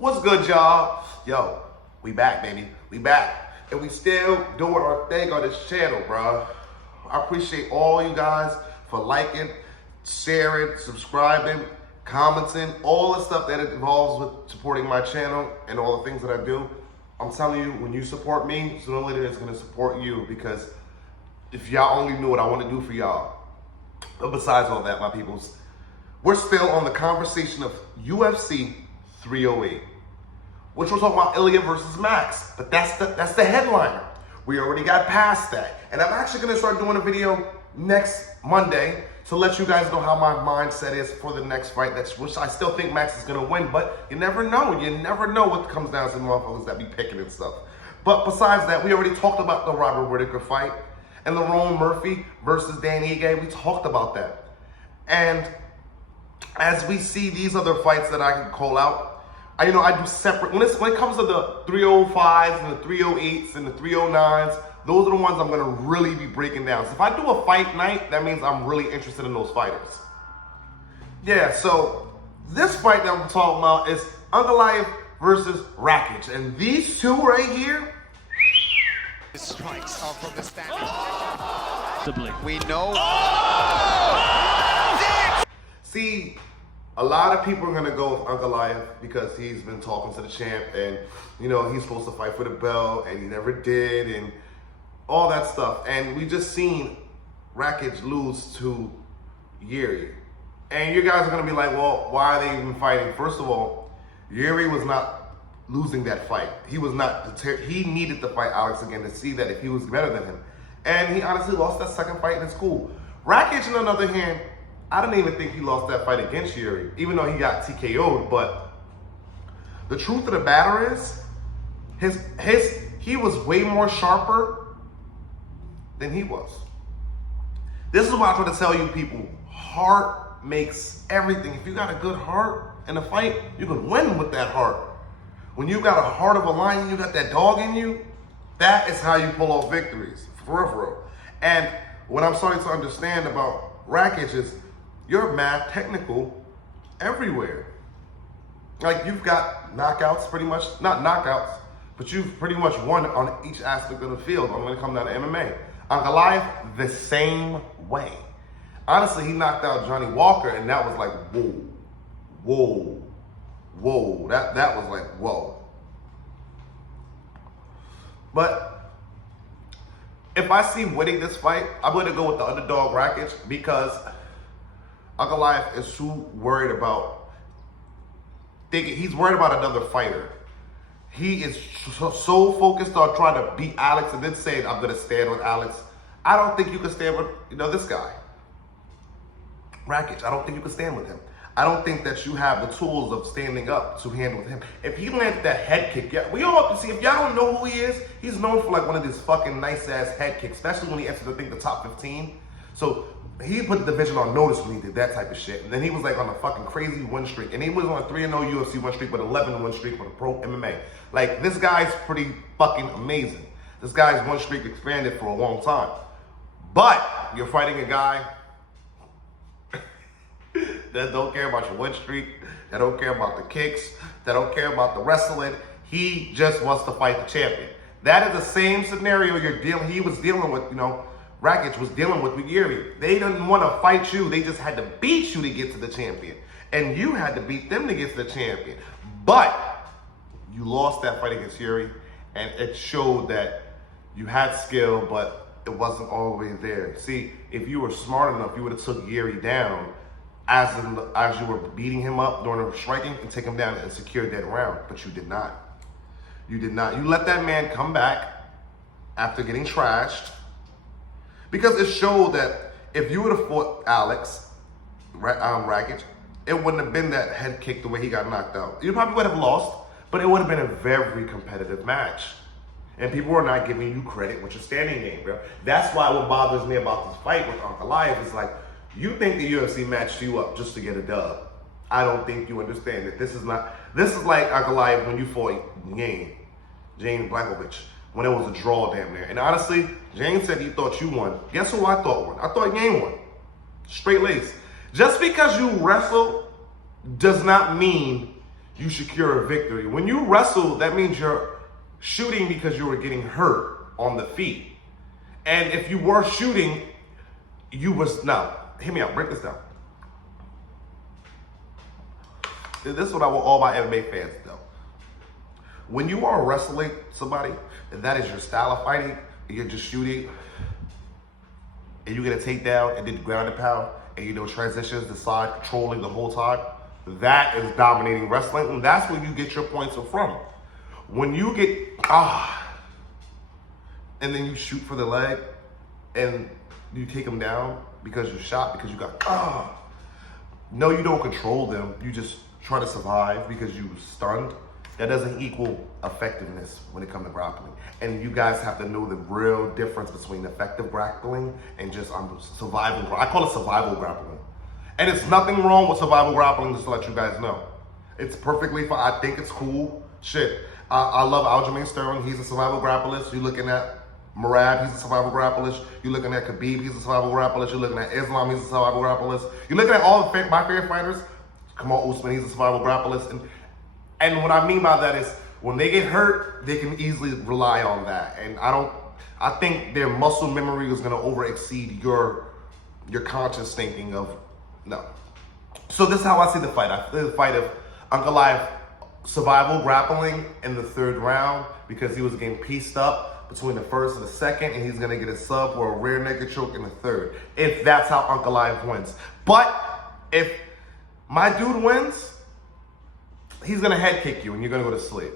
What's good, y'all? Yo, we back, baby. We back. And we still doing our thing on this channel, bro. I appreciate all you guys for liking, sharing, subscribing, commenting, all the stuff that involves with supporting my channel and all the things that I do. I'm telling you, when you support me, sooner or later it's going to support you, because if y'all only knew what I want to do for y'all. But besides all that, my peoples, we're still on the conversation of UFC 308, which we're talking about Ilya versus Max, but that's the headliner. We already got past that. And I'm actually gonna start doing a video next Monday to let you guys know how my mindset is for the next fight, which I still think Max is gonna win, but you never know. You never know what comes down to the motherfuckers that be picking and stuff. But besides that, we already talked about the Robert Whittaker fight and the Roman Murphy versus Dan Ige. We talked about that. And as we see these other fights that I can call out, I do separate. When it comes to the 305s and the 308s and the 309s, those are the ones I'm going to really be breaking down. So if I do a fight night, that means I'm really interested in those fighters. Yeah, so this fight that I'm talking about is Ankalaev versus Rakic. And these two right here, His strikes are from the stand. We know. see, a lot of people are going to go with Ankalaev because he's been talking to the champ and, he's supposed to fight for the belt and he never did and all that stuff. And we just seen Rakic lose to Yuri. And you guys are going to be like, well, why are they even fighting? First of all, Yuri was not losing that fight. He was not, he needed to fight Alex again to see that if he was better than him. And he honestly lost that second fight and it's cool. Rakic, on the other hand, I don't even think he lost that fight against Yuri, even though he got TKO'd. But the truth of the matter is, he was way more sharper than he was. This is what I try to tell you people. Heart makes everything. If you got a good heart in a fight, you can win with that heart. When you got a heart of a lion, you got that dog in you, that is how you pull off victories, for real. And what I'm starting to understand about Rakic is, you're mad technical everywhere. Like, you've got knockouts pretty much, not knockouts, but you've pretty much won on each aspect of the field when it comes down to MMA. Ankalaev, the same way. Honestly, he knocked out Johnny Walker and that was like, whoa. That was like, whoa. But if I see winning this fight, I'm gonna go with the underdog Rakic, because Ankalaev is too worried about he's worried about another fighter. He is so focused on trying to beat Alex and then saying, I'm going to stand with Alex. I don't think you can stand with, this guy. Rakic, I don't think you can stand with him. I don't think that you have the tools of standing up to handle him. If he landed that head kick, we all have to see, if y'all don't know who he is, he's known for like one of these fucking nice-ass head kicks, especially when he entered, I think, the top 15. So he put the division on notice when he did that type of shit. And then he was like on a fucking crazy win streak. And he was on a 3-0 UFC win streak, but 11 win streak with a pro MMA. Like, this guy's pretty fucking amazing. This guy's win streak expanded for a long time. But you're fighting a guy that don't care about your win streak, that don't care about the kicks, that don't care about the wrestling. He just wants to fight the champion. That is the same scenario he was dealing with, Rakic was dealing with Yuri. They didn't want to fight you. They just had to beat you to get to the champion. And you had to beat them to get to the champion. But you lost that fight against Yuri, and it showed that you had skill, but it wasn't always there. See, if you were smart enough, you would have took Yuri down as you were beating him up during the striking and take him down and secure that round. But you did not. You did not. You let that man come back after getting trashed, because it showed that if you would have fought Alex, Rakic, it wouldn't have been that head kick the way he got knocked out. You probably would have lost, but it would have been a very competitive match. And people are not giving you credit with your standing game, bro. That's why what bothers me about this fight with Ankalaev is like, you think the UFC matched you up just to get a dub. I don't think you understand that this is like Ankalaev when you fought James Blakovic, when it was a draw damn near. And honestly, James said he thought you won. Guess who I thought won? I thought Yang won. Straight lace. Just because you wrestle does not mean you secure a victory. When you wrestle, that means you're shooting because you were getting hurt on the feet. And if you were shooting, now, hear me out, break this down. This is what I want all my MMA fans to know. When you are wrestling somebody, and that is your style of fighting, and you're just shooting, and you get a takedown, and then ground and pound, and transitions, the side, controlling the whole time, that is dominating wrestling, and that's where you get your points from. When you get, and then you shoot for the leg, and you take them down because you shot, because you got, no, you don't control them, you just try to survive because you stunned. That doesn't equal effectiveness when it comes to grappling. And you guys have to know the real difference between effective grappling and just survival. I call it survival grappling. And it's nothing wrong with survival grappling, just to let you guys know. It's perfectly fine. I think it's cool. Shit. I love Aljamain Sterling. He's a survival grappler. You're looking at Merab, he's a survival grappler. You're looking at Khabib, he's a survival grappler. You're looking at Islam, he's a survival grappler. You're looking at all my favorite fighters. Kamal Usman, he's a survival grappler. And what I mean by that is when they get hurt, they can easily rely on that. And I think their muscle memory is gonna over exceed your conscious thinking of, no. So this is how I see the fight. I see the fight of Ankalaev survival grappling in the third round because he was getting pieced up between the first and the second, and he's gonna get a sub or a rear naked choke in the third, if that's how Ankalaev wins. But if my dude wins, he's gonna head kick you and you're gonna go to sleep.